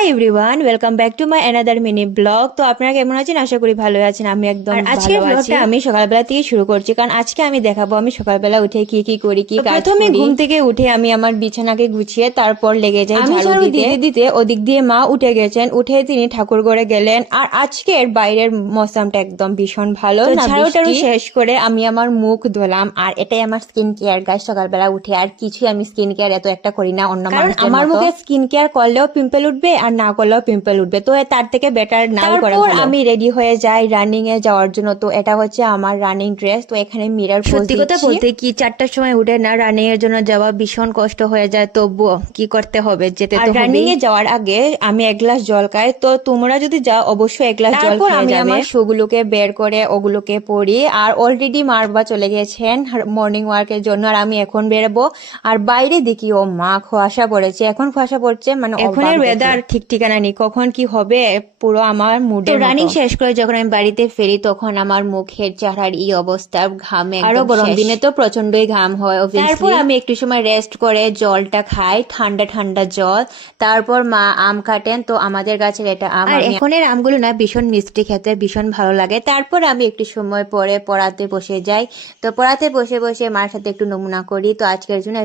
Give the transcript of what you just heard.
Hi everyone, welcome back to my another mini blog. তো আপনারা কেমন আছেন? আশা করি ভালো আছেন। আমি একদম আজকের ভালো আছি। ব্লগটা আমি সকালবেলা থেকে শুরু করছি, কারণ আজকে আমি দেখাবো আমি সকালবেলা উঠে কি কি করি, কি কাজ করি। প্রথমে ঘুম থেকে উঠে আমি আমার বিছানাকে গুছিয়ে তারপর লেগে যাই ঝাড়ু দিতে দিতে। ওদিক দিয়ে মা উঠে গেছেন, উঠে তিনি ঠাকুর ঘরে গেলেন। আর আজকের বাইরের মৌসুমটা একদম ভীষণ ভালো। তো ঝাড়ু টাড়ু শেষ করে আমি আমার মুখ ধুলাম, আর এটাই আমার স্কিন কেয়ার গাছ। সকালবেলা উঠে আর কিছুই আমি স্কিন কেয়ার এত একটা করি না অন্য মানুষদের মতো। আমার মুখে স্কিন কেয়ার করলেও পিম্পল উঠবে আর না করলেও পিম্পল উঠবে, তো তার থেকে বেটার নাই করা ভালো। আমি রেডি হয়ে যাই রানিং এ যাওয়ার জন্য। তো এটা হচ্ছে আমার রানিং ড্রেস। তো এখানে মিরর পোজ দিচ্ছি। সত্যি কথা বলতে কি 4টার সময় উঠে না রানিং এর জন্য যাওয়া ভীষণ কষ্ট হয়ে যায়, তবুও কি করতে হবে, যেতে তো হবে। রানিং এ যাওয়ার আগে আমি এক গ্লাস জল খাই। তো তোমরা যদি যাও অবশ্যই এক গ্লাস জল খেয়ে যাবে। আমি আমার শুগুলোকে বের করে ওগুলোকে পরি। আর অলরেডি মার বাবা চলে গেছেন মর্নিং ওয়ার্কের জন্য, আর আমি এখন বেরোবো। আর বাইরে দেখি ও মা কুয়াশা পড়েছে, এখন কুয়াশা পড়ছে, মানে এখনের ওয়েদার ঠিক ঠিকানা নেই, কখন কি হবে পুরো আমার মুডে। রানিং শেষ করে যখন আমি বাড়িতে ফেরি তখন আমার মুখের চেহারার এই অবস্থা, ঘামে আরো গরম দিনে তো প্রচন্ডই ঘাম হয়। তারপর আমি একটু সময় রেস্ট করে জলটা খাই, ঠান্ডা ঠান্ডা জল। তারপর মা আম কাটেন, তো আমাদের গাছের এটা আম। আর এখনের আমগুলো না ভীষণ মিষ্টি, খেতে ভীষণ ভালো লাগে। তারপর আমি একটু সময় পরে পড়াতে বসে যাই। তো পড়াতে বসে বসে মার সাথে একটু নমুনা করি। তো আজকের জন্য